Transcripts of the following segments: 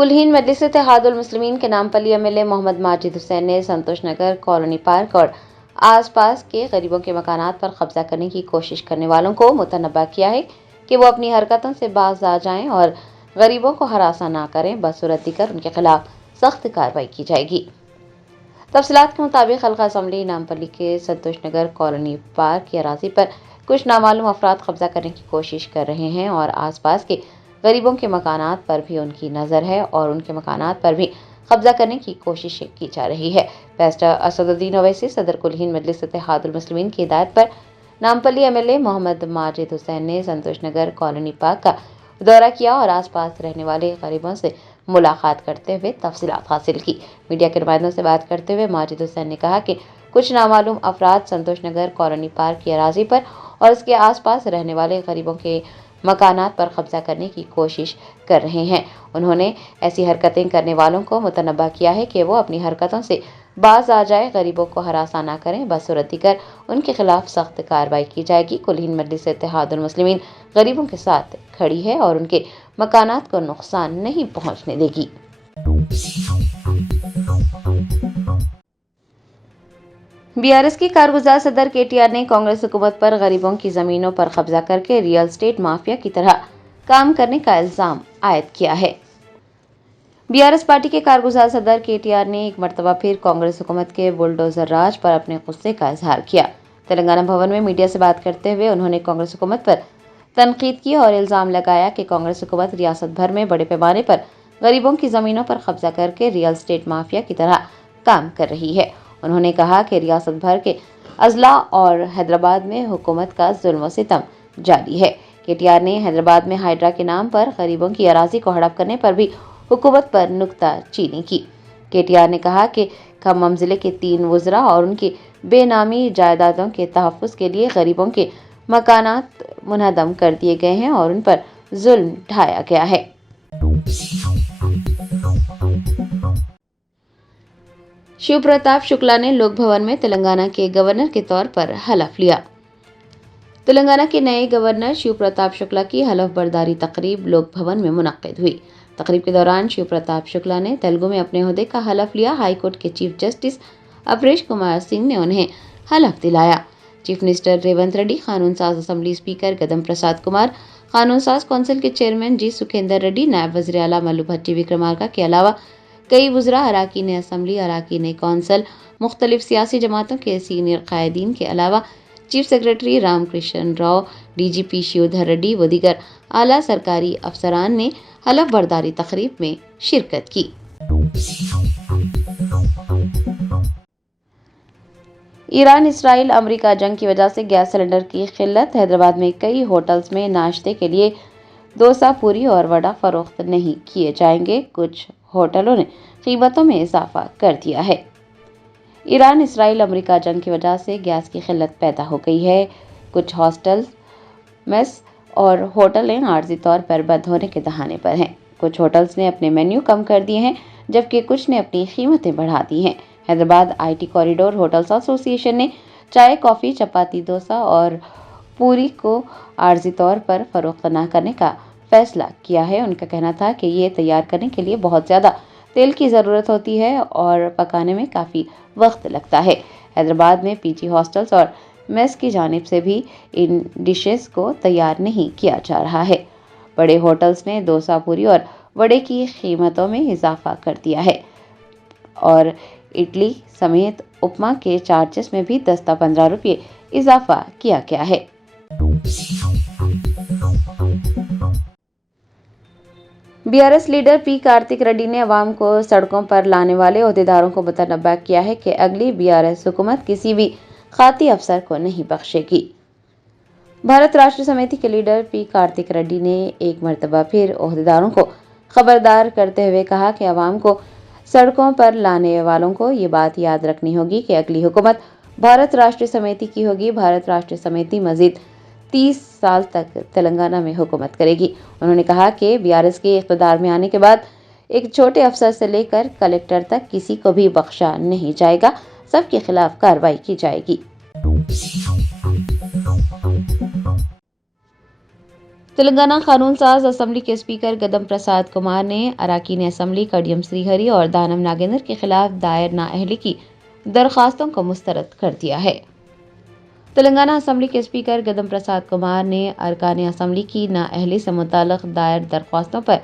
कुलहीन मजलिस इत्तेहादुल मुस्लिमीन के नामपल्ली एमएलए मोहम्मद माजिद हुसैन ने संतोष नगर colony park और आसपास के गरीबों के मकानात पर कब्जा करने की कोशिश करने वालों को मुतनब्बा किया है कि वो अपनी हरकतों से बाज आ जाएं और गरीबों को हरासा ना करें, बदसूरत दिकर उनके खिलाफ सख्त कार्रवाई की जाएगी। तफसीलात के मुताबिक हल्का असम्बली नामपल्ली के संतोष नगर कॉलोनी पार्क की अराजी पर कुछ नामालूम अफराद कब्जा करने की कोशिश कर रहे हैं और आसपास के गरीबों के मकानात पर भी उनकी नज़र है और उनके मकानात पर भी कब्जा करने की कोशिश की जा रही है। बैरिस्टर असदुद्दीन ओवैसी सदर कुलहीन मजलिस इत्तेहादुल मुस्लिमीन की हिदायत पर नामपल्ली एमएलए मोहम्मद माजिद हुसैन ने संतोष नगर कॉलोनी पार्क का दौरा किया और आसपास रहने वाले गरीबों से मुलाकात करते हुए तफसीलात हासिल की। मीडिया के नुमाइंदों से बात करते हुए माजिद हुसैन ने कहा कि कुछ नामालूम अफराद संतोष नगर कॉलोनी पार्क की अराजी पर और इसके आसपास रहने वाले गरीबों के मकानात पर कब्जा करने की कोशिश कर रहे हैं। उन्होंने ऐसी हरकतें करने वालों को मुतनब्बा किया है कि वो अपनी हरकतों से बाज आ जाए, गरीबों को हरासा ना करें, बदसूरत दिकर उनके खिलाफ सख्त कार्रवाई की जाएगी। कुलहीन मजलिस इत्तेहादुल मुस्लिमीन गरीबों के साथ खड़ी है और उनके मकानात को नुकसान नहीं पहुंचने देगी। बीआरएस की कारगुजार सदर केटीआर ने कांग्रेस हुकूमत पर गरीबों की जमीनों पर कब्जा करके रियल एस्टेट माफिया की तरह काम करने का इल्जाम आयद किया है। बीआरएस पार्टी के कारगुजार सदर केटीआर ने एक मरतबा फिर कांग्रेस हुकूमत के बुलडोजर राज पर अपने गुस्से का इजहार किया। तेलंगाना भवन में मीडिया से बात करते हुए उन्होंने कांग्रेस हुकूमत पर तनकीद की और इल्जाम लगाया कि कांग्रेस हुकूमत रियासत भर में बड़े पैमाने पर गरीबों की जमीनों पर कब्जा करके रियल एस्टेट माफिया की तरह काम कर रही है। उन्होंने कहा कि रियासत भर के अजला और हैदराबाद में हुकूमत का जुल्म सितम जारी है। केटीआर ने हैदराबाद में हाइड्रा के नाम पर गरीबों की अराजी को हड़प करने पर भी हुकूमत पर नुक्ताचीनी की। केटीआर ने कहा कि खम्मम जिले के 3 वुज़रा और उनकी बेनामी जायदादों के तहफ़्फ़ुज़ के लिए गरीबों के मकानात मुनहदम कर दिए गए हैं और उन पर जुल्म ढाया गया है। शिव प्रताप शुक्ला ने लोक भवन में तेलंगाना के गवर्नर के तौर पर हलफ लिया। तेलंगाना के नए गवर्नर शिव प्रताप शुक्ला की हलफ बर्दारी तकरीब लोक भवन में मुनक्किद हुई। तकरीब के दौरान शिव प्रताप शुक्ला ने तेलुगु में अपने ओहदे का हलफ लिया। हाईकोर्ट के चीफ जस्टिस अपरेश कुमार सिंह ने उन्हें हलफ दिलाया। चीफ मिनिस्टर रेवंत रेड्डी, कानून साज असम्बली स्पीकर गदम प्रसाद कुमार, कानून साज कौंसिल के चेयरमैन जी सुखेंदर रेड्डी, नायब वज़ीर आला मल्लू भट्टी विक्रमार्का के अलावा कई वुज़रा, अराकीन असम्बली, अराकीन कौंसिल, मुख्तलिफ सियासी जमातों के सीनियर कायदीन के अलावा chief secretary Ramakrishna Rao, DGP Shivdhar Reddy व दीगर आला सरकारी अफसरान ने हलफ बर्दारी तकरीब में शिरकत की। ईरान इसराइल अमेरिका जंग की वजह से गैस सिलेंडर की किल्लत। हैदराबाद में कई होटल्स में नाश्ते के लिए डोसा, पूरी और वड़ा फरोख्त नहीं किए जाएंगे। कुछ होटलों ने कीमतों में इजाफा कर दिया है। ईरान इसराइल अमेरिका जंग की वजह से गैस की किल्लत पैदा हो गई है। कुछ हॉस्टल, मेस और होटलें आर्जी तौर पर बंद होने के दहाने पर हैं। कुछ होटल्स ने अपने मेन्यू कम कर दिए हैं जबकि कुछ ने अपनी कीमतें बढ़ा दी हैं। Hyderabad IT corridor hotels association ने चाय, कॉफ़ी, चपाती, डोसा और पूरी को आर्जी तौर पर फरोख्त न करने का फैसला किया है। उनका कहना था कि ये तैयार करने के लिए बहुत ज़्यादा तेल की ज़रूरत होती है और पकाने में काफ़ी वक्त लगता है। हैदराबाद में पीजी हॉस्टल्स और मेस की जानिब से भी इन डिशेस को तैयार नहीं किया जा रहा है। बड़े होटल्स ने डोसा, पूरी और वड़े की कीमतों में इजाफा कर दिया है और इडली समेत उपमा के चार्जेस में भी 10-15 रुपये इजाफा किया गया है। BRS leader P Kartik Reddy ने अवाम को सड़कों पर लाने वाले ओहदेदारों को मुतनब्बा किया है कि अगली बीआरएस हुकूमत किसी भी खाती अफसर को नहीं बख्शेगी। भारत राष्ट्र समिति के लीडर पी कार्तिक रेड्डी ने एक मरतबा फिर ओहदेदारों को खबरदार करते हुए कहा कि अवाम को सड़कों पर लाने वालों को ये बात याद रखनी होगी कि अगली हुकूमत भारत राष्ट्र समिति की होगी। भारत राष्ट्र समिति मजीद 30 साल तक तेलंगाना में हुकूमत करेगी। उन्होंने कहा कि बीआरएस के इक़्तिदार में आने के बाद एक छोटे अफसर से लेकर कलेक्टर तक किसी को भी बख्शा नहीं जाएगा, सबके खिलाफ कार्रवाई की जाएगी। तेलंगाना कानून साज असम्बली के स्पीकर गदम प्रसाद कुमार ने अराकीन असम्बली कडियम श्रीहरि और दानम नागेंद्र के खिलाफ दायर नाअहली की दरख्वास्तों को मुस्तरद कर दिया है। तेलंगाना असम्बली के स्पीकर गदम प्रसाद कुमार ने अरकान असम्बली की नाअहली से मुताल्लिक दायर दरख्वास्तों पर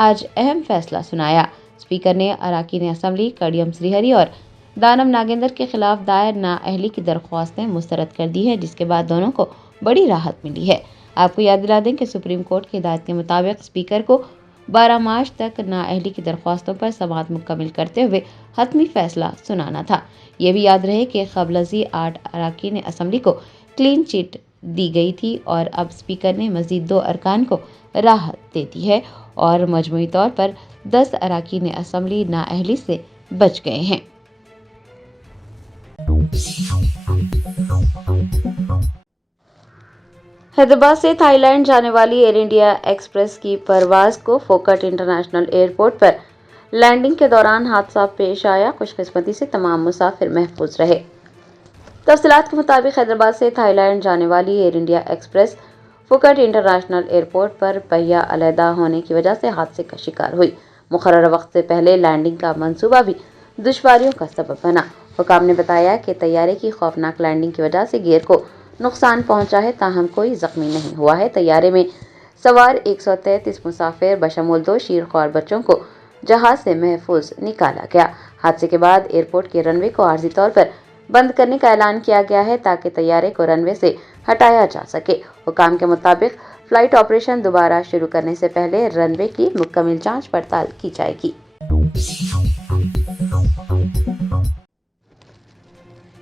आज अहम फैसला सुनाया। स्पीकर ने अराकीन असम्बली कडियम श्रीहरि और दानम नागेंद्र के खिलाफ दायर नाअहली की दरख्वास्तें मुस्तरद कर दी है, जिसके बाद दोनों को बड़ी राहत मिली है। आपको याद दिला दें कि सुप्रीम कोर्ट की हिदायत के मुताबिक स्पीकर को 12 मार्च तक नाअहली की दरख्वास्तों पर समाअत मुकम्मिल करते हुए हतमी फैसला सुनाना था। ये भी याद रहे कि क़ब्लज़ी 8 अरकान असम्बली को क्लीन चिट दी गई थी और अब स्पीकर ने मज़ीद 2 अरकान को राहत दे दी है और मजमूई तौर पर 10 अरकान असम्बली नाअहली से बच गए हैं। हैदराबाद से थाईलैंड जाने वाली एयर इंडिया एक्सप्रेस की परवाज को फोकट इंटरनेशनल एयरपोर्ट पर लैंडिंग के दौरान हादसा पेश आया। खुशकिस्मती से तमाम मुसाफिर महफूज रहे। तफसीलात के मुताबिक हैदराबाद से थाईलैंड जाने वाली एयर इंडिया एक्सप्रेस फोकट इंटरनेशनल एयरपोर्ट पर पहिया अलहदा होने की वजह से हादसे का शिकार हुई। मुकर्रर वक्त से पहले लैंडिंग का मंसूबा भी दुश्वारियों का सबब बना। हुकाम ने बताया कि तैयारे की खौफनाक लैंडिंग की वजह से गियर को नुकसान पहुंचा है, ताहम कोई जख्मी नहीं हुआ है। तैयारे में सवार 133 मुसाफिर बशमूल 2 शीरख्वार बच्चों को जहाज से महफूज निकाला गया। हादसे के बाद एयरपोर्ट के रनवे को आर्जी तौर पर बंद करने का ऐलान किया गया है ताकि तैयारे को रनवे से हटाया जा सके। हुकाम के मुताबिक फ्लाइट ऑपरेशन दोबारा शुरू करने से पहले रनवे की मुकम्मल जांच पड़ताल की जाएगी।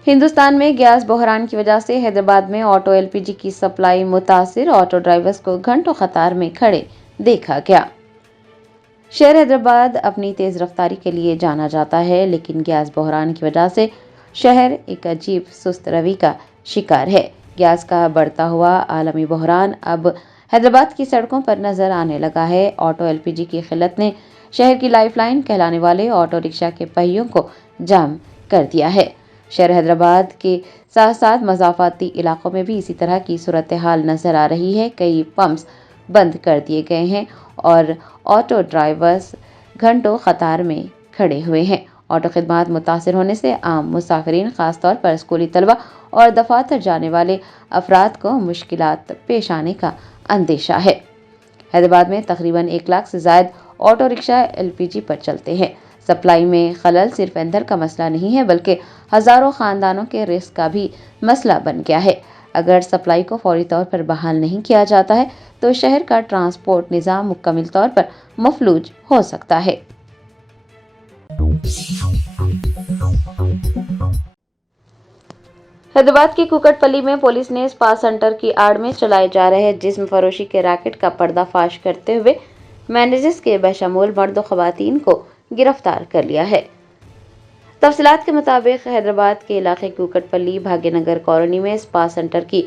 हिंदुस्तान में गैस बहरान की वजह से हैदराबाद में ऑटो एलपीजी की सप्लाई मुतासिर। ऑटो ड्राइवर्स को घंटों कतार में खड़े देखा गया। शहर हैदराबाद अपनी तेज रफ्तारी के लिए जाना जाता है, लेकिन गैस बहरान की वजह से शहर एक अजीब सुस्त रवि का शिकार है। गैस का बढ़ता हुआ आलमी बहरान अब हैदराबाद की सड़कों पर नजर आने लगा है। ऑटो एलपीजी की किल्लत ने शहर की लाइफलाइन कहलाने वाले ऑटो रिक्शा के पहियों को जाम कर दिया है। शहर हैदराबाद के साथ साथ मज़ाफ़ाती इलाकों में भी इसी तरह की सूरत हाल नजर आ रही है। कई पंप्स बंद कर दिए गए हैं और ऑटो ड्राइवर्स घंटों कतार में खड़े हुए हैं। ऑटो खिदमात मुतासिर होने से आम मुसाफिरीन, खासतौर पर स्कूली तलबा और दफातर जाने वाले अफराद को मुश्किलात पेश आने का अंदेशा है। हैदराबाद में तकरीबन 1 लाख से ज़ायद ऑटो रिक्शा एलपीजी पर चलते हैं। सप्लाई में खलल सिर्फ ईंधन का मसला नहीं है, बल्कि हज़ारों ख़ानदानों के रिस्क का भी मसला बन गया है। अगर सप्लाई को फौरी तौर पर बहाल नहीं किया जाता है तो शहर का ट्रांसपोर्ट निज़ाम मुकम्मल तौर पर मफलूज हो सकता है। हैदराबाद की कुकटपल्ली में पुलिस ने स्पा सेंटर की आड़ में चलाए जा रहे जिस्म फरोशी के रैकेट का पर्दाफाश करते हुए मैनेजर्स के बशमूल मर्द व खवातीन को गिरफ्तार कर लिया है। तफसीलात के मुताबिक हैदराबाद के इलाके कुकटपल्ली भाग्यनगर कॉलोनी में स्पा सेंटर की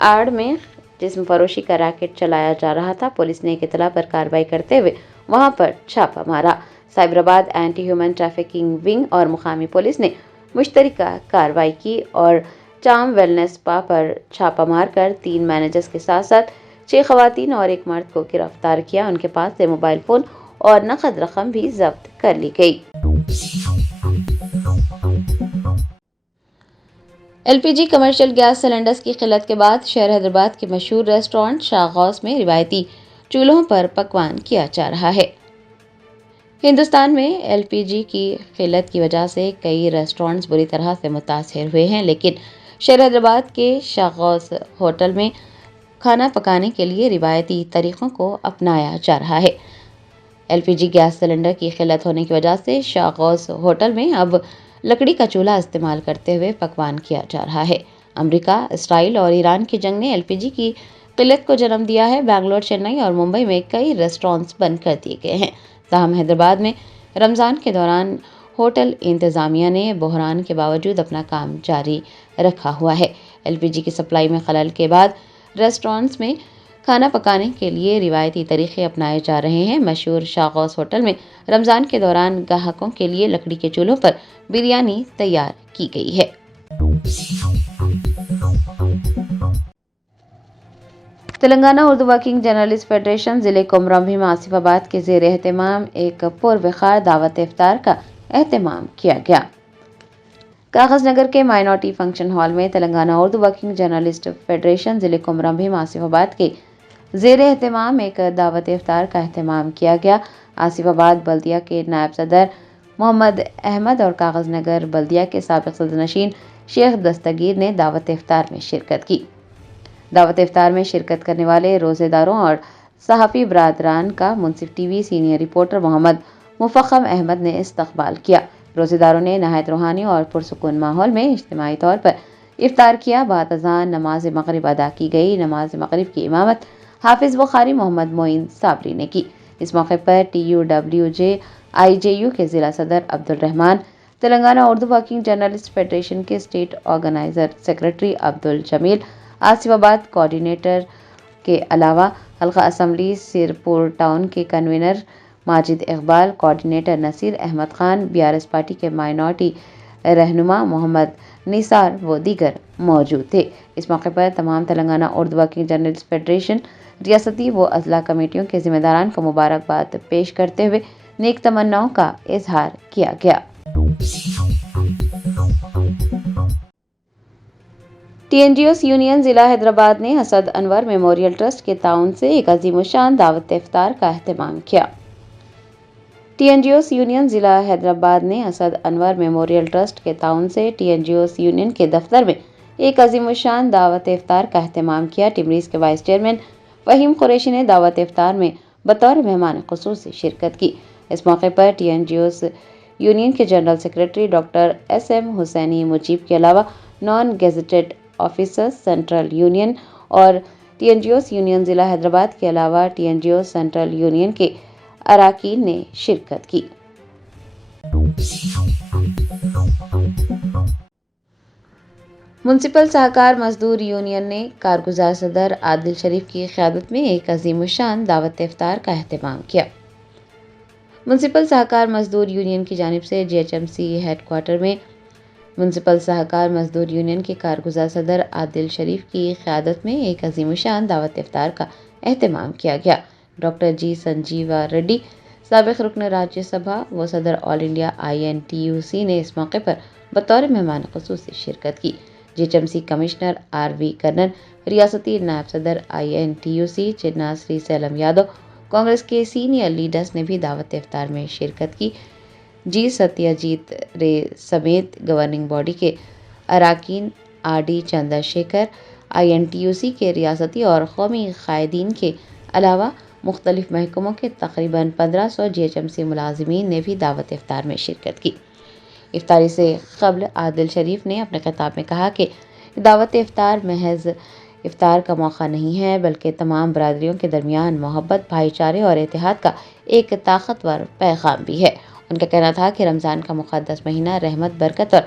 आड़ में जिस्म फरोशी का रैकेट चलाया जा रहा था। पुलिस ने एक इतला पर कार्रवाई करते हुए वहां पर छापा मारा। Cyberabad anti human trafficking wing और मुकामी पुलिस ने मुश्तरका कार्रवाई की और चाम वेलनेस स्पा पर छापा मारकर 3 मैनेजर्स के साथ साथ 6 खवातीन और 1 मर्द को गिरफ्तार किया। उनके पास से मोबाइल फोन और नकद रकम भी जब्त कर ली गई। एलपीजी कमर्शियल गैस सिलेंडर्स की किल्लत के बाद शहर हैदराबाद के मशहूर रेस्टोरेंट शाह गौस में रिवायती चूल्हों पर पकवान किया जा रहा है। हिंदुस्तान में एलपीजी की किल्लत की वजह से कई रेस्टोरेंट्स बुरी तरह से मुतासिर हुए हैं, लेकिन शहर हैदराबाद के शाह गौस होटल में खाना पकाने के लिए रिवायती तरीक़ों को अपनाया जा रहा है। एलपीजी गैस सिलेंडर की किल्लत होने की वजह से शाह गौस होटल में अब लकड़ी का चूल्हा इस्तेमाल करते हुए पकवान किया जा रहा है। अमेरिका, इसराइल और ईरान की जंग ने एलपीजी की किल्लत को जन्म दिया है। बेंगलोर, चेन्नई और मुंबई में कई रेस्टोरेंट्स बंद कर दिए गए हैं। ताहम हैदराबाद में रमज़ान के दौरान होटल इंतज़ामिया ने बहरान के बावजूद अपना काम जारी रखा हुआ है। एलपीजी की सप्लाई में खलल के बाद रेस्टोरेंट्स में खाना पकाने के लिए रिवायती तरीक़े अपनाए जा रहे हैं। मशहूर शाह गौस होटल में रमज़ान के दौरान ग्राहकों के लिए लकड़ी के चूल्हों पर बिरयानी तैयार की गई है। Telangana Urdu working journalist federation ضلع کومرمبھیم آصف آباد کے زیر اہتمام ایک پروقار دعوت افطار کا اہتمام کیا گیا۔ کاغذ نگر کے مائنارٹی فنکشن ہال میں Telangana Urdu working journalist federation ضلع کومرمبھیم آصف آباد کے زیر اہتمام ایک دعوت افطار کا اہتمام کیا گیا۔ آصف آباد بلدیہ کے نائب صدر محمد احمد اور کاغذ نگر بلدیہ کے سابق صدر نشین شیخ دستگیر نے دعوت افطار میں شرکت کی۔ دعوت افطار میں شرکت کرنے والے روزے داروں اور صحافی برادران کا منصف ٹی وی سینئر رپورٹر محمد مفخم احمد نے استقبال کیا۔ روزے داروں نے نہایت روحانی اور پرسکون ماحول میں اجتماعی طور پر افطار کیا۔ بعد ازاں نماز مغرب ادا کی گئی۔ نماز مغرب کی امامت حافظ بخاری محمد معین صابری نے کی۔ اس موقع پر TUWJ-IJU کے ضلع صدر Abdulrahman, Telangana Urdu working journalist federation کے state organizer secretary Abduljameel, Asifabad coordinator کے علاوہ حلقہ اسمبلی سیرپور ٹاؤن کے convener Majid Iqbal, coordinator Naseer Ahmed Khan, BRS party کے مائنارٹی رہنما محمد نثار و دیگر موجود تھے۔ اس موقع پر تمام Telangana Urdu working journalist federation ریاستی و اضلاع کمیٹیوں کے ذمہ داران کو مبارکباد پیش کرتے ہوئے نیک تمناؤں کا اظہار کیا گیا۔ TNGOs یونین ضلع حیدرآباد نے اسد انور میموریل ٹرسٹ کے تعاون سے ایک عظیم الشان دعوت افطار کا اہتمام کیا۔ TNGOs یونین ضلع حیدرآباد نے اسد انور میموریل ٹرسٹ کے تعاون سے TNGOs یونین کے دفتر میں ایک عظیم الشان دعوت افطار کا اہتمام کیا۔ ٹمریز کے وائس چیئرمین فہیم قریشی نے دعوت افطار میں بطور مہمان خصوصی شرکت کی۔ اس موقع پر TNGOs یونین کے جنرل سیکرٹری ڈاکٹر SM حسینی مجیب کے علاوہ نان گیزٹڈ آفیسرز سینٹرل یونین اور TNGOs یونین ضلع حیدرآباد کے علاوہ TNGOs سینٹرل یونین کے اراکین نے شرکت کی۔ میونسپل سہکار مزدور یونین نے کارگزار صدر عادل شریف کی قیادت میں ایک عظیم الشان دعوت افطار کا اہتمام کیا۔ میونسپل سہکار مزدور یونین کی جانب سے GHMC ہیڈ کوارٹر میں میونسپل سہکار مزدور یونین کے کارگزار صدر عادل شریف کی قیادت میں ایک عظیم الشان دعوت افطار کا اہتمام کیا گیا۔ ڈاکٹر G سنجیوا ریڈی، سابق رکن راجیہ سبھا و صدر آل انڈیا INTUC نے اس موقع پر بطور مہمان خصوصی شرکت کی۔ GHMC کمشنر RV کرنن، ریاستی نائب صدر INTUC چنا سری سیلم یادو، کانگریس کے سینئر لیڈرز نے بھی دعوت افطار میں شرکت کی۔ G ستیہ رے سمیت گورننگ باڈی کے اراکین، RD چندر شیکھر، INTUC کے ریاستی اور قومی قائدین کے علاوہ مختلف محکموں کے تقریباً 1500 GHMC ملازمین نے بھی دعوت افطار میں شرکت کی۔ افطاری سے قبل عادل شریف نے اپنے خطاب میں کہا کہ دعوت افطار محض افطار کا موقع نہیں ہے بلکہ تمام برادریوں کے درمیان محبت، بھائی چارے اور اتحاد کا ایک طاقتور پیغام بھی ہے۔ ان کا کہنا تھا کہ رمضان کا مقدس مہینہ رحمت، برکت اور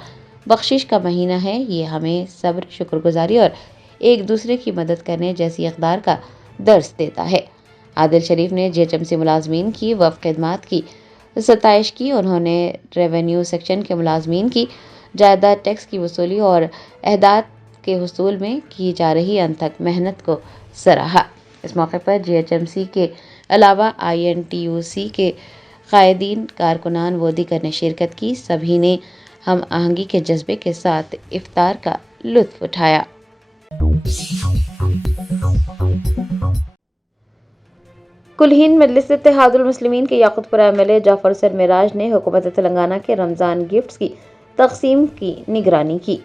بخشش کا مہینہ ہے۔ یہ ہمیں صبر، شکر گزاری اور ایک دوسرے کی مدد کرنے جیسی اقدار کا درس دیتا ہے۔ عادل شریف نے GHMC ملازمین کی وفق خدمات کی ستائش کی۔ انہوں نے ریونیو سیکشن کے ملازمین کی جائیداد ٹیکس کی وصولی اور اہداف کے حصول میں کی جا رہی انتھک محنت کو سراہا۔ اس موقع پر GHMC کے علاوہ INTUC کے قائدین، کارکنان و دیگر نے شرکت کی۔ سبھی نے ہم آہنگی کے جذبے کے ساتھ افطار کا لطف اٹھایا۔ کل ہند مجلس اتحاد المسلمین کے یاقوت پورہ MLA جعفر حسین معراج نے حکومت تلنگانہ کے رمضان گفٹس کی تقسیم کی نگرانی کی۔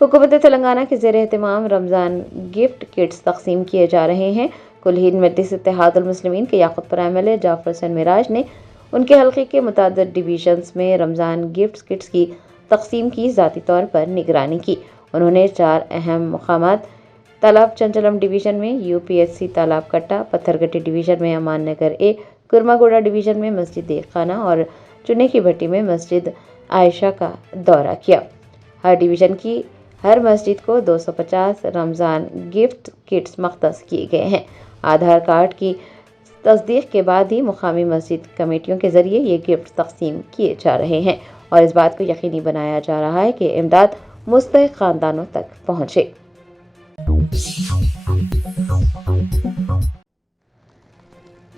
حکومت تلنگانہ کے زیر اہتمام رمضان گفٹ کٹس تقسیم کیے جا رہے ہیں۔ کل ہند مجلس اتحاد المسلمین کے یاقوت پورہ MLA جعفر حسین معراج نے ان کے حلقے کے متعدد ڈویژنز میں رمضان گفٹ کٹس کی تقسیم کی ذاتی طور پر نگرانی کی۔ انہوں نے 4 اہم مقامات تالاب چنچلم ڈویژن میں UPSC تالاب کٹا، پتھر گٹی ڈویژن میں امان نگر A، کرماگوڑا ڈویژن میں مسجد دیگ خانہ اور چنے کی بھٹی میں مسجد عائشہ کا دورہ کیا۔ ہر ڈویژن کی ہر مسجد کو 250 رمضان گفٹ کٹس مختص کیے گئے ہیں۔ آدھار کارڈ کی تصدیق کے بعد ہی مقامی مسجد کمیٹیوں کے ذریعے یہ گفٹ تقسیم کیے جا رہے ہیں اور اس بات کو یقینی بنایا جا رہا ہے کہ امداد مستحق خاندانوں تک پہنچے۔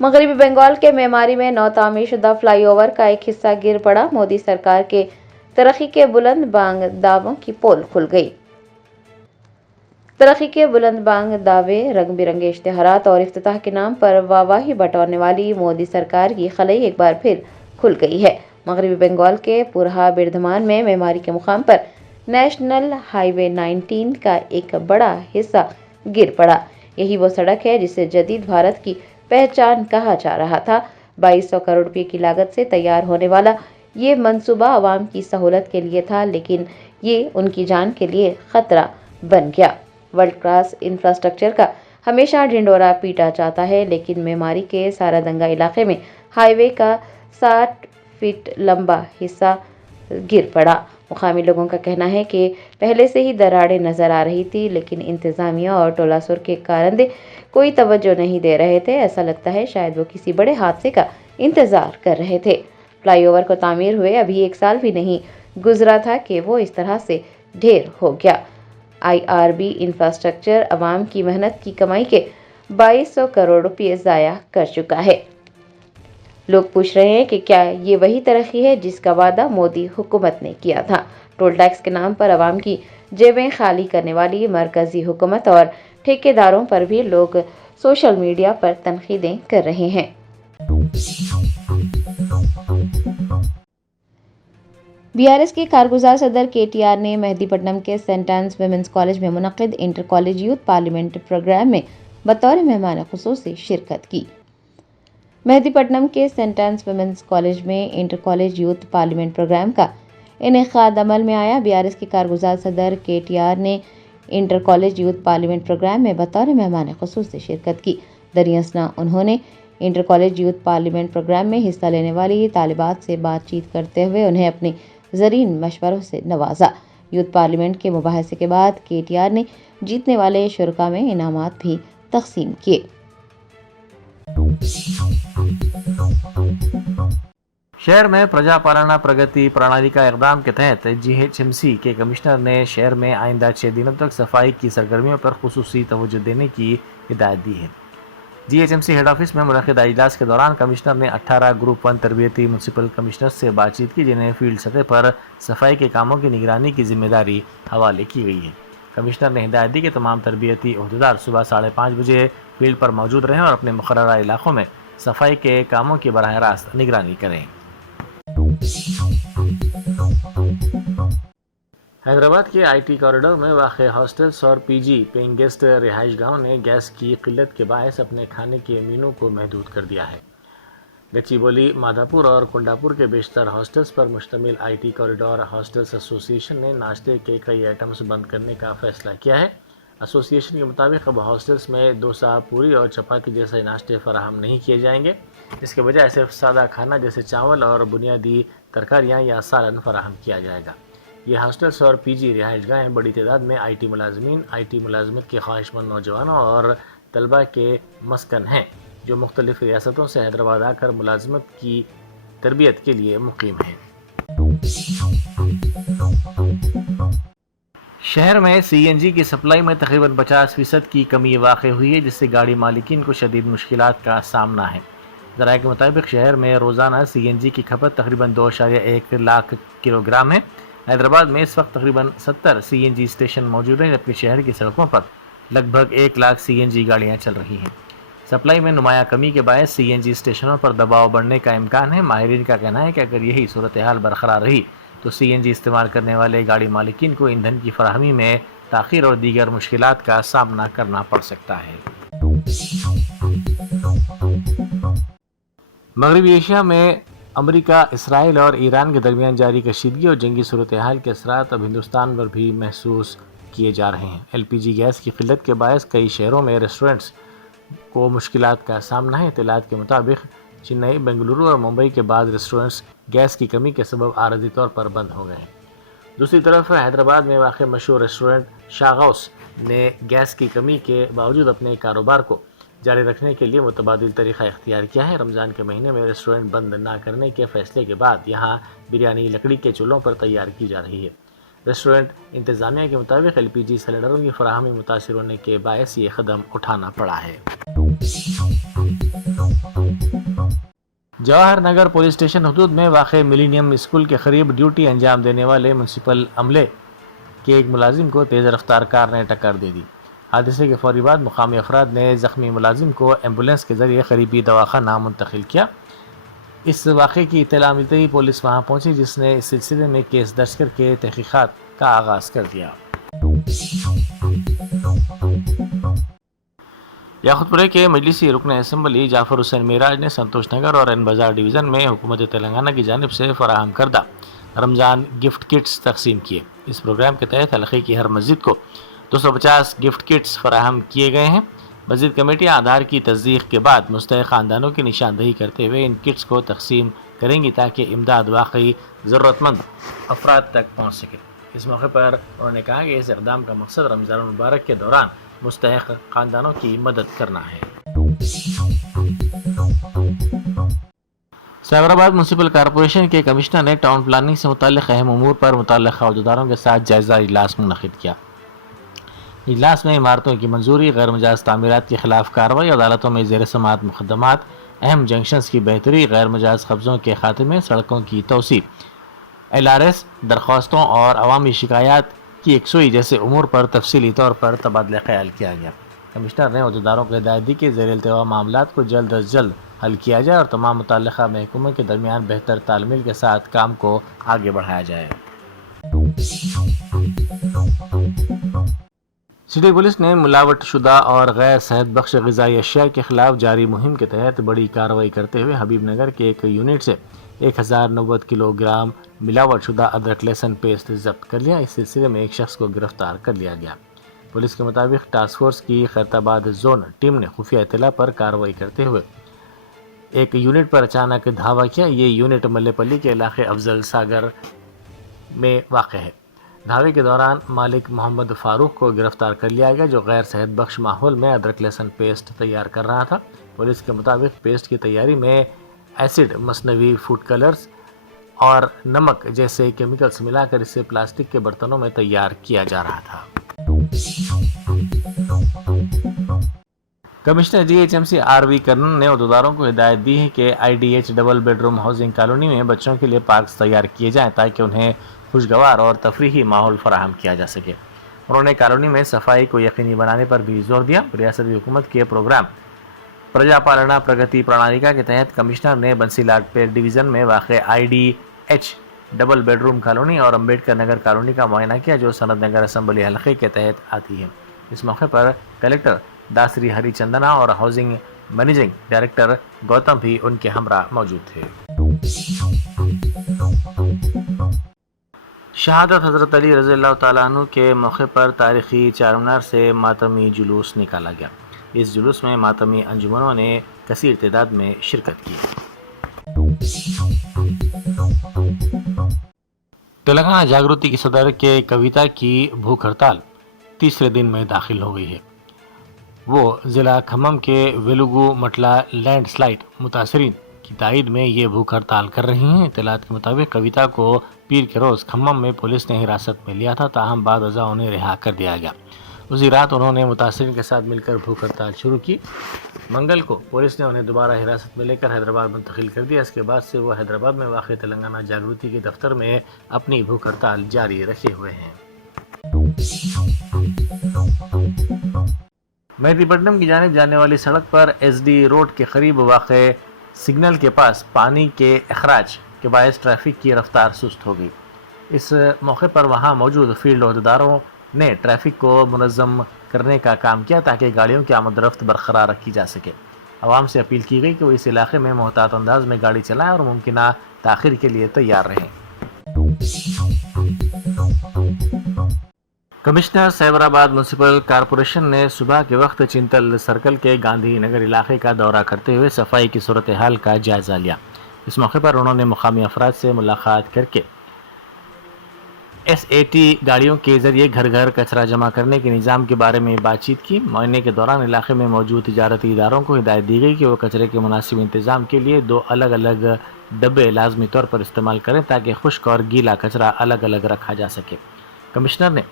मगरबी बंगाल के मेमारी में नौ तामीर शुदा फ्लाई ओवर का एक हिस्सा गिर पड़ा। मोदी सरकार के तरक्की के बुलंद बांग दावों की पोल खुल गई। तरक्की के बुलंद बांग दावे, रंग बिरंगे इश्तिहारात और इफ्तिताह के नाम पर वाहवाही बटोरने वाली मोदी सरकार की खलई एक बार फिर खुल गई है। मगरबी बंगाल के पुरहा बिरधमान में मेमारी के मुकाम पर नेशनल हाईवे 19 का एक बड़ा हिस्सा गिर पड़ा। यही वो सड़क है जिसे जदीद भारत की पहचान कहा जा रहा था। 2200 करोड़ रुपए की लागत से तैयार होने वाला ये मंसूबा आवाम की सहूलत के लिए था, लेकिन ये उनकी जान के लिए खतरा बन गया। वर्ल्ड क्लास इंफ्रास्ट्रक्चर का हमेशा ढिंडोरा पीटा जाता है, लेकिन मेमारी के सारादंगा इलाके में हाईवे का 60 फीट लंबा हिस्सा गिर पड़ा। मुकामी लोगों का कहना है कि पहले से ही दरारें नजर आ रही थी, लेकिन इंतजामिया और टोलासुर के कारंदे कोई तवज्जो नहीं दे रहे थे। ऐसा लगता है शायद वो किसी बड़े हादसे का इंतजार कर रहे थे। फ्लाईओवर को तामीर हुए अभी 1 साल भी नहीं गुजरा था कि वो इस तरह से ढेर हो गया। IRB इंफ्रास्ट्रक्चर अवाम की मेहनत की कमाई के 2200 करोड़ रुपये ज़ाया कर चुका है। लोग पूछ रहे हैं कि क्या ये वही तरक्की है जिसका वादा मोदी हुकूमत ने किया था। टोल टैक्स के नाम पर अवाम की जेबें खाली करने वाली मरकजी हुकूमत और ठेकेदारों पर भी लोग सोशल मीडिया पर तनकीदें कर रहे हैं। BRS के कारगुजार सदर KTR ने मेहदीपट्टनम के सेंट एन्स विमेंस कॉलेज में मुनक्किद inter college youth parliament programme में बतौर मेहमान खुसूसी शिरकत की। मेहदीपट्टनम के सेंट एन्स विमेंस कॉलेज में inter college youth parliament programme का इनेकाद अमल में आया। BRS के कारगुजार सदर KTR ने inter college youth parliament programme में बतौर मेहमान खुसूसी शिरकत की। दरियासना उन्होंने inter college youth parliament programme में हिस्सा लेने वाली तालिबात से बातचीत करते हुए उन्हें अपने ज़रीन मशवरों से नवाजा। यूथ पार्लियामेंट के मुबाहसे के बाद KTR ने जीतने वाले शुरका में इनामात भी तकसीम किए। शहर में प्रजा पालना प्रगति प्रणाली का इक़दाम के तहत GHMC के कमिश्नर ने शहर में आइंदा 6 दिनों तक सफाई की सरगर्मियों पर खुसूसी तवज्जो देने की हिदायत दी है। GHMC हेड ऑफिस में मुनक़िदा इजलास के दौरान कमिश्नर ने 18 ग्रुप 1 तरबियती म्यूनसिपल कमिश्नर से बातचीत की, जिन्हें फील्ड सतह पर सफाई के कामों की निगरानी की जिम्मेदारी हवाले की गई है। कमिश्नर ने हिदायत दी कि तमाम तरबियती ओहदेदार सुबह 5:30 बजे फील्ड पर मौजूद रहें और अपने मुक़र्ररा इलाकों में सफाई के कामों की बराह रास्त निगरानी करें। हैदराबाद के IT कॉरिडोर में वाक़ हॉस्टल्स और PG पेइंग गेस्ट रिहाइश गाहों ने गैस की किल्लत के बायस अपने खाने के मेनू को महदूद कर दिया है। गच्चीबोली, माधापुर और कुंडापुर के बेशतर हॉस्टल्स पर मुश्तमिल IT कॉरिडोर हॉस्टल्स एसोसिएशन ने नाश्ते के कई आइटम्स बंद करने का फैसला किया है। एसोसिएशन के मुताबिक अब हॉस्टल्स में डोसा, पूरी और चपाती जैसे नाश्ते फराहम नहीं किए जाएंगे। इसके बजाय सिर्फ सादा खाना जैसे चावल और बुनियादी तरकारियाँ या सालन फराहम किया जाएगा। ये हॉस्टल्स और PG रिहाइश गाहें बड़ी तादाद में IT मुलाजमीन, IT मुलाजमत के ख्वाहिशमंद नौजवानों और तलबा के मस्कन हैं, जो मुख्तलिफ रियासतों से हैदराबाद आकर मुलाजमत की तरबियत के लिए मुकीम हैं। शहर में CNG की सप्लाई में तकरीबन 50% की कमी वाक़ हुई है, जिससे गाड़ी मालिकीन को शदीद मुश्किलात का सामना है। ज़राए के मुताबिक शहर में रोज़ाना CNG की खपत तकरीबन 2.1 लाख किलोग्राम है। हैदराबाद में इस वक्त तकरीबन 70 CNG स्टेशन मौजूद हैं, जबकि शहर की सड़कों पर लगभग 1 लाख CNG गाड़ियाँ चल रही हैं। सप्लाई में नुमाया कमी के बायस CNG स्टेशनों पर दबाव बढ़ने का इम्कान है। माहिरीन का कहना है कि अगर यही सूरत हाल बरकरार रही तो CNG इस्तेमाल करने वाले गाड़ी मालिकीन को ईंधन की फराहमी में ताख़ीर और दीगर मुश्किलात का सामना करना पड़ सकता है। मगरबी एशिया में अमेरिका, इसराइल और ईरान के दरमियान जारी कशीदगी और जंगी सूरत हाल के असरात अब हिंदुस्तान पर भी महसूस किए जा रहे हैं। LPG गैस की किल्लत के बायस कई शहरों में रेस्टोरेंट्स को मुश्किलात का सामना है। इत्तलात के मुताबिक चेन्नई, बेंगलुरु और मुंबई के बाद रेस्टोरेंट्स गैस की कमी के सबब आरज़ी तौर पर बंद हो गए हैं। दूसरी तरफ हैदराबाद में वाक़ मशहूर रेस्टोरेंट शागौस ने गैस की कमी के बावजूद अपने कारोबार को जारी रखने के लिए मुतबादिल तरीक़ा इख्तियार किया है। रमज़ान के महीने में रेस्टोरेंट बंद न करने के फैसले के बाद यहाँ बिरयानी लकड़ी के चूल्हों पर तैयार की जा रही है। रेस्टोरेंट इंतज़ामिया के मुताबिक LPG सिलेंडरों की फराहमी मुतासिर होने के बायस ये कदम उठाना पड़ा है। جواہر نگر پولیس اسٹیشن حدود میں واقع ملینیم اسکول کے قریب ڈیوٹی انجام دینے والے میونسپل عملے کے ایک ملازم کو تیز رفتار کار نے ٹکر دے دی۔ حادثے کے فوری بعد مقامی افراد نے زخمی ملازم کو ایمبولینس کے ذریعے قریبی دواخانہ منتقل کیا۔ اس واقعے کی اطلاع ملتے ہی پولیس وہاں پہنچی، جس نے اس سلسلے میں کیس درج کر کے تحقیقات کا آغاز کر دیا۔ یاقوتپورے کے مجلسی رکن اسمبلی جعفر حسین معراج نے سنتوش نگر اور این بازار ڈویژن میں حکومت تلنگانہ کی جانب سے فراہم کردہ رمضان گفٹ کٹس تقسیم کیے۔ اس پروگرام کے تحت حلقے کی ہر مسجد کو 250 گفٹ کٹس فراہم کیے گئے ہیں۔ مسجد کمیٹیاں آدھار کی تصدیق کے بعد مستحق خاندانوں کی نشاندہی کرتے ہوئے ان کٹس کو تقسیم کریں گی تاکہ امداد واقعی ضرورت مند افراد تک پہنچ سکے۔ اس موقع پر انہوں نے کہا کہ اس اقدام کا مقصد رمضان المبارک کے دوران مستحق خاندانوں کی مدد کرنا ہے۔ سائبر آباد میونسپل کارپوریشن کے کمشنر نے ٹاؤن پلاننگ سے متعلق اہم امور پر متعلقہ عہدیداروں کے ساتھ جائزہ اجلاس منعقد کیا۔ اجلاس میں عمارتوں کی منظوری، غیر مجاز تعمیرات کے خلاف کارروائی، عدالتوں میں زیر سماعت مقدمات، اہم جنکشنز کی بہتری، غیر مجاز قبضوں کے خاتمے، سڑکوں کی توسیع، LRS درخواستوں اور عوامی شکایات کی یکسوئی جیسے امور پر تفصیلی طور پر تبادلہ خیال کیا گیا۔ کمشنر نے عہدیداروں کو ہدایت دی کہ زیر التوا معاملات کو جلد از جلد حل کیا جائے اور تمام متعلقہ محکموں کے درمیان بہتر تال میل کے ساتھ کام کو آگے بڑھایا جائے۔ سٹی پولیس نے ملاوٹ شدہ اور غیر صحت بخش غذائی اشیاء کے خلاف جاری مہم کے تحت بڑی کارروائی کرتے ہوئے حبیب نگر کے ایک یونٹ سے 1090 کلو گرام ملاوٹ شدہ ادرک لہسن پیسٹ ضبط کر لیا۔ اس سلسلے میں ایک شخص کو گرفتار کر لیا گیا۔ پولیس کے مطابق ٹاسک فورس کی خیرتآباد زون ٹیم نے خفیہ اطلاع پر کارروائی کرتے ہوئے ایک یونٹ پر اچانک دھاوا کیا۔ یہ یونٹ ملے پلی کے علاقے افضل ساگر میں واقع ہے۔ دھاوے کے دوران مالک محمد فاروق کو گرفتار کر لیا گیا، جو غیر صحت بخش ماحول میں ادرک لہسن پیسٹ تیار کر رہا تھا۔ پولیس کے مطابق پیسٹ کی تیاری میں ایسڈ، مصنوعی فوڈ کلرز اور نمک جیسے کیمیکلز ملا کر اسے پلاسٹک کے برتنوں میں تیار کیا جا رہا تھا۔ کمشنر GHMC RV کرنن نے عہدیداروں کو ہدایت دی ہے کہ IDH double bed room housing colony میں بچوں کے لیے پارکس تیار کیے جائیں تاکہ انہیں خوشگوار اور تفریحی ماحول فراہم کیا جا سکے۔ انہوں نے کالونی میں صفائی کو یقینی بنانے پر بھی زور دیا۔ ریاستی حکومت کے پروگرام پرجا پالنا پرگتی پرانالیکا کے تحت کمشنر نے بنسی لاڈ پیٹ ڈویژن میں واقع IDH double bed room colony اور امبیڈکر نگر کالونی کا معائنہ کیا، جو سنت نگر اسمبلی حلقے کے تحت آتی ہے۔ اس موقع پر کلکٹر داسری ہری چندنا اور ہاؤسنگ مینیجنگ ڈائریکٹر گوتم بھی ان کے ہمراہ موجود تھے۔ شہادت حضرت علی رضی اللہ تعالیٰ عنہ کے موقع پر تاریخی چار مینار سے ماتمی جلوس نکالا گیا۔ اس جلوس میں ماتمی انجمنوں نے کثیر تعداد میں شرکت کی۔ تلنگانہ جاگرتی کی صدر کے کویتا کی بھوک ہڑتال تیسرے دن میں داخل ہو گئی ہے۔ وہ ضلع کھمم کے ویلوگو مٹلا لینڈ سلائڈ متاثرین کی تائید میں یہ بھوک ہڑتال کر رہی ہیں۔ اطلاعات کے مطابق کویتا کو پیر کے روز کھمم میں پولیس نے حراست میں لیا تھا، تاہم بعد ازاں انہیں رہا کر دیا گیا۔ اسی رات انہوں نے متاثرین کے ساتھ مل کر بھوک ہڑتال شروع کی۔ منگل کو پولیس نے انہیں دوبارہ حراست میں لے کر حیدرآباد منتقل کر دیا۔ اس کے بعد سے وہ حیدرآباد میں واقع تلنگانہ جاگرتی کے دفتر میں اپنی بھوک ہڑتال جاری رکھے ہوئے ہیں۔ مہدی پٹنم کی جانب جانے والی سڑک پر SD روڈ کے قریب واقع سگنل کے پاس پانی کے اخراج کے باعث ٹریفک کی رفتار سست ہو گئی۔ اس موقع پر وہاں موجود فیلڈ عہدیداروں نے ٹریفک کو منظم کرنے کا کام کیا تاکہ گاڑیوں کی آمد رفت برقرار رکھی جا سکے۔ عوام سے اپیل کی گئی کہ وہ اس علاقے میں محتاط انداز میں گاڑی چلائیں اور ممکنہ تاخیر کے لیے تیار رہیں۔ کمشنر سائبر آباد میونسپل کارپوریشن نے صبح کے وقت چنتل سرکل کے گاندھی نگر علاقے کا دورہ کرتے ہوئے صفائی کی صورتحال کا جائزہ لیا۔ اس موقع پر انہوں نے مقامی افراد سے ملاقات کر کے SAT گاڑیوں کے ذریعے گھر گھر کچرا جمع کرنے کے نظام کے بارے میں بات چیت کی۔ معائنے کے دوران علاقے میں موجود تجارتی اداروں کو ہدایت دی گئی کہ وہ کچرے کے مناسب انتظام کے لیے 2 الگ الگ ڈبے لازمی طور پر استعمال کریں تاکہ خشک اور گیلا کچرا الگ الگ رکھا جا سکے۔ کمشنر نے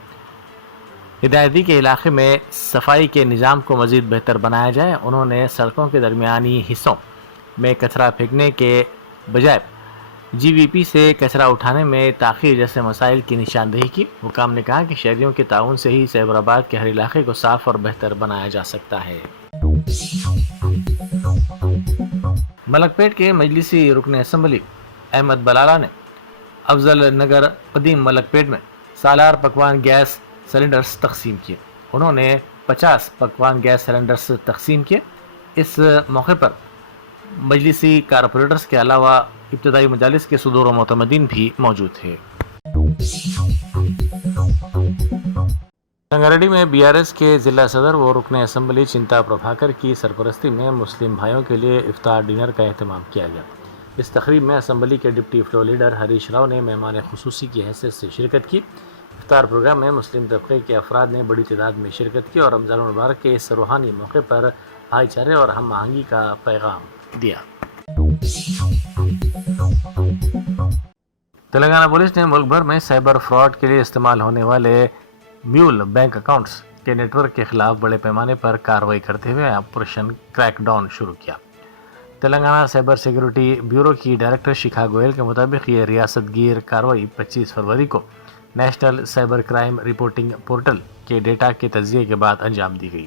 ہدایت دی کہ علاقے میں صفائی کے نظام کو مزید بہتر بنایا جائے۔ انہوں نے سڑکوں کے درمیانی حصوں میں کچرا پھینکنے کے بجائے جی وی پی سے کچرا اٹھانے میں تاخیر جیسے مسائل کی نشاندہی کی۔ حکام نے کہا کہ شہریوں کے تعاون سے ہی سیبرآباد کے ہر علاقے کو صاف اور بہتر بنایا جا سکتا ہے۔ ملک پیٹ کے مجلسی رکن اسمبلی احمد بلالہ نے افضل نگر قدیم ملک پیٹ میں سالار پکوان گیس سلنڈرز تقسیم کیے۔ انہوں نے 50 پکوان گیس سلنڈرز تقسیم کیے۔ اس موقع پر مجلسی کارپوریٹرز کے علاوہ ابتدائی مجالس کے صدور و معتمدین بھی موجود تھے۔ رنگاریڈی میں بی آر ایس کے ضلع صدر و رکن اسمبلی چنتا پربھاکر کی سرپرستی میں مسلم بھائیوں کے لیے افطار ڈنر کا اہتمام کیا گیا۔ اس تقریب میں اسمبلی کے deputy floor leader Harish Rao نے مہمان خصوصی کی حیثیت سے شرکت کی۔ افطار پروگرام میں مسلم طبقے کے افراد نے بڑی تعداد میں شرکت کی اور رمضان المبارک کے اس روحانی موقع پر بھائی چارے اور ہم آہنگی کا پیغام دیا۔ تلنگانہ پولیس نے ملک بھر میں سائبر فراڈ کے لیے استعمال ہونے والے میول بینک اکاؤنٹس کے نیٹ ورک کے خلاف بڑے پیمانے پر کارروائی کرتے ہوئے آپریشن کریک ڈاؤن شروع کیا۔ تلنگانہ سائبر سیکیورٹی بیورو کی ڈائریکٹر شکھا گوئل کے مطابق یہ ریاست گیر کارروائی 25 فروری کو national cyber crime reporting portal کے ڈیٹا کے تجزیے کے بعد انجام دی گئی۔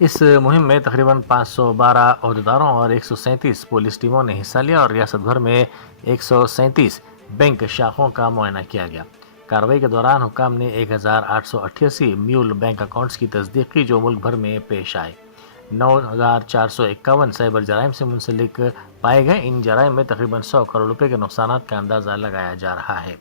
اس مہم میں تقریباً 512 عہدیداروں اور 137 پولیس ٹیموں نے حصہ لیا اور ریاست بھر میں 137 بینک شاخوں کا معائنہ کیا گیا۔ کارروائی کے دوران حکام نے 1888 میول بینک اکاؤنٹس کی تصدیق کی جو ملک بھر میں پیش آئے۔ 9451 سائبر جرائم سے منسلک پائے گئے۔ ان جرائم میں تقریباً 100 کروڑ روپے کے نقصانات کا اندازہ لگایا جا رہا ہے۔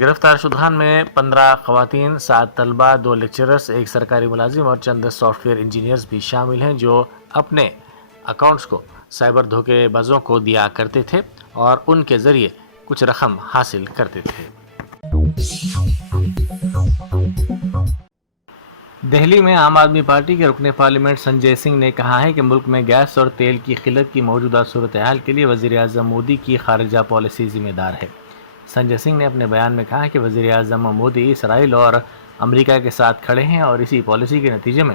گرفتار شدگان میں 15 خواتین، 7 طلبہ، 2 لیکچررز، 1 سرکاری ملازم اور چند سافٹ ویئر انجینئرز بھی شامل ہیں جو اپنے اکاؤنٹس کو سائبر دھوکے بازوں کو دیا کرتے تھے اور ان کے ذریعے کچھ رقم حاصل کرتے تھے۔ دہلی میں عام آدمی پارٹی کے رکن پارلیمنٹ سنجے سنگھ نے کہا ہے کہ ملک میں گیس اور تیل کی قلت کی موجودہ صورتحال کے لیے وزیر اعظم مودی کی خارجہ پالیسی ذمہ دار ہے۔ سنجے سنگھ نے اپنے بیان میں کہا کہ وزیر اعظم مودی اسرائیل اور امریکہ کے ساتھ کھڑے ہیں اور اسی پالیسی کے نتیجے میں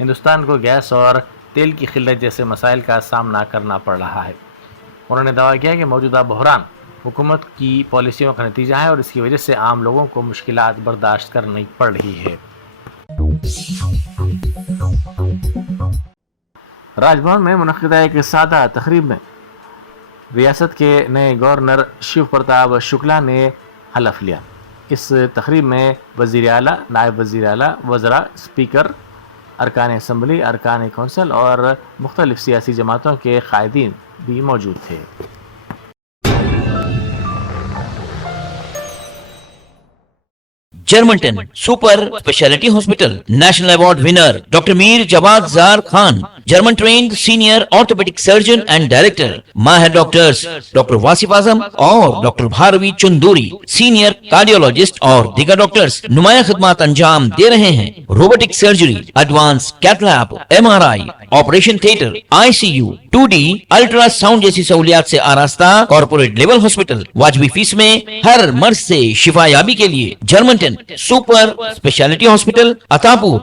ہندوستان کو گیس اور تیل کی قلت جیسے مسائل کا سامنا کرنا پڑ رہا ہے۔ انہوں نے دعویٰ کیا کہ موجودہ بحران حکومت کی پالیسیوں کا نتیجہ ہے اور اس کی وجہ سے عام لوگوں کو مشکلات برداشت کرنی پڑ رہی ہے۔ راج بھون میں منعقدہ ایک سادہ تقریب میں ریاست کے نئے گورنر شیو پرتاپ شکلا نے حلف لیا۔ اس تقریب میں وزیر اعلیٰ، نائب وزیر اعلیٰ، وزراء، اسپیکر، ارکان اسمبلی، ارکان کونسل اور مختلف سیاسی جماعتوں کے قائدین بھی موجود تھے۔ جرمنٹن super speciality hospital national award winner doctor Mir Jawad Zar Khan, German trained senior orthopaedic surgeon and director, ماہر ڈاکٹرز ڈاکٹر واصف اعظم اور doctor Bharavi Chandori, senior cardiologist اور دیگر ڈاکٹرز نمایاں خدمات انجام دے رہے ہیں۔ Robotic surgery, advance cath lab, MRI، operation theatre, ICU، 2D ultrasound جیسی سہولیات سے آراستہ کارپوریٹ لیول ہاسپٹل، واجبی فیس میں ہر مرض سے شفا یابی کے لیے جرمنٹن سپر اسپیشلٹی ہاسپٹل، عطاپور،